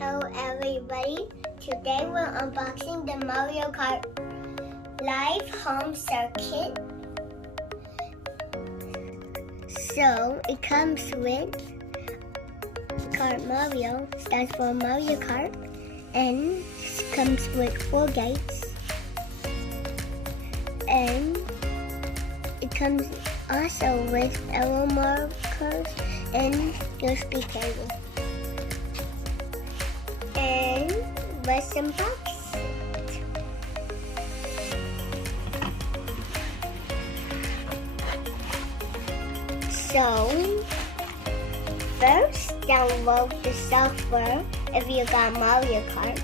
Hello everybody, today we're unboxing the Mario Kart live home circuit. So it comes with Kart Mario, stands for Mario Kart, and comes with 4 gates. And it comes also with arrow markers and USB cable. And let's unbox it. So, first download the software if you got Mario Kart.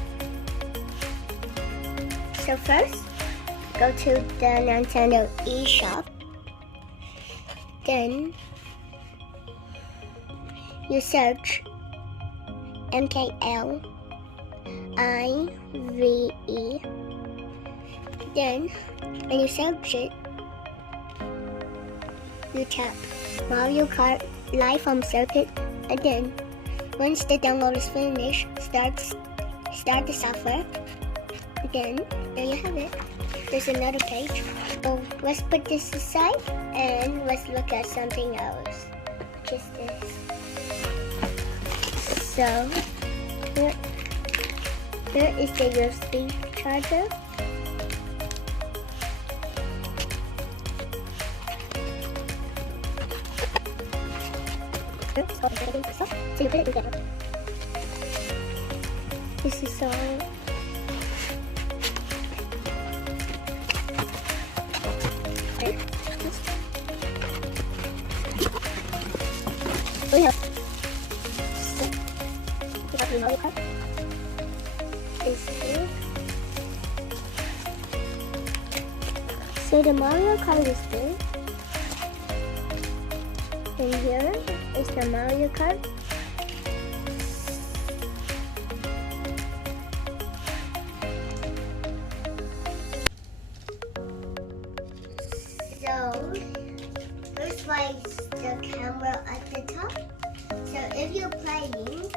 So first, go to the Nintendo eShop. Then, you search MKLIVE. Then, when you search it, you tap Mario Kart Live Home Circuit, and then once the download is finished, start the software. Then there you have it. There's another page. So let's put this aside and let's look at something else, which is this. So here is the USB charger. So you put it together. This is all. We have the Mario Kart is here. So the Mario Kart is there. And here is the Mario Kart. So first place the camera at the top. So if you're playing,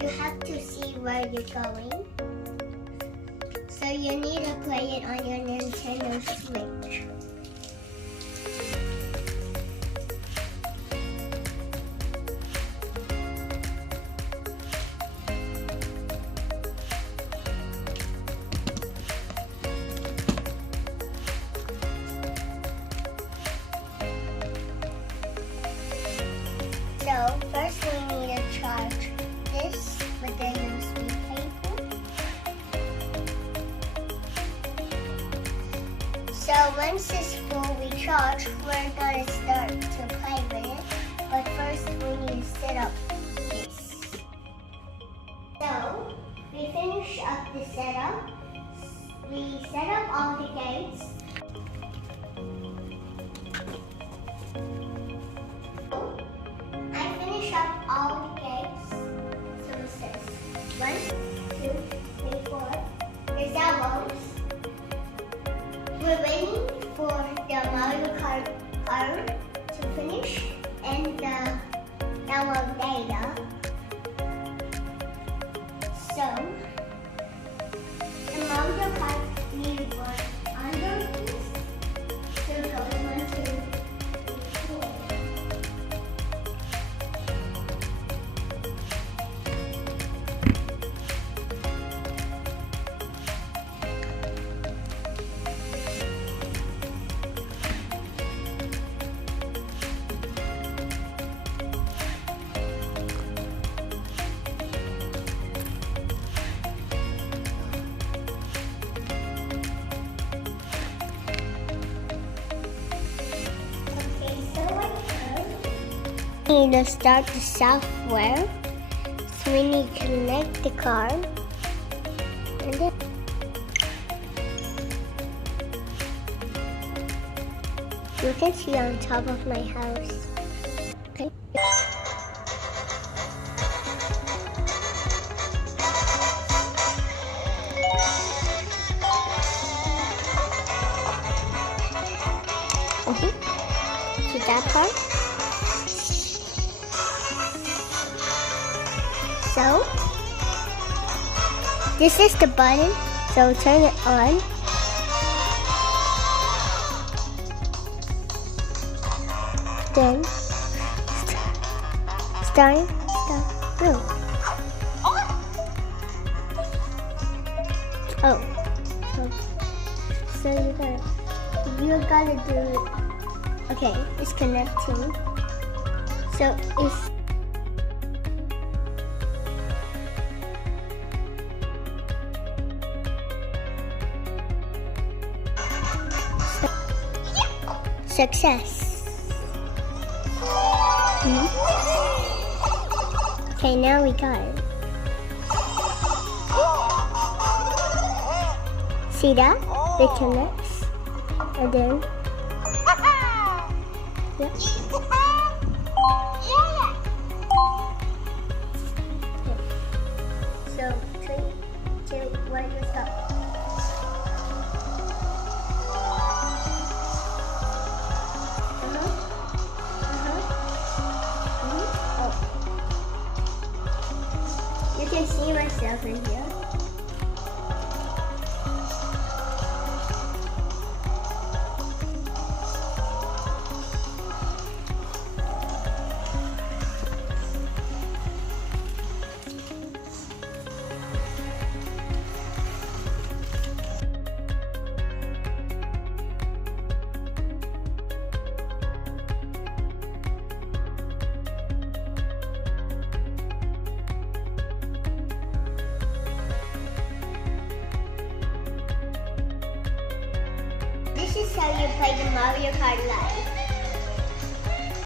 you have to see where you're going. So you need to play it on your Nintendo Switch. So first we need to charge this with the USB cable. So once it's fully charged, we're going to start to play with it. But first we need to set up this. So we finish up the setup. We set up all the gates. Up all the gates. So it says 1, 2, 3, 4. There's arrows. We're waiting for the Mario Kart to finish and the download data. So the Mario Kart needs one under this. So it goes 1, 2, 3, 4. We need to start the software, so we need to connect the car, and then you can see on top of my house. Okay. To that part. So This is the button, so turn it on. Then start, go. Oh, so you gotta do it. Okay, it's connecting. So it's success. Okay, now we got it. See that? It connects. And then, yeah. So, 3, 2, 1, let's go. You can see myself in here. This is how you play the Mario Kart Live.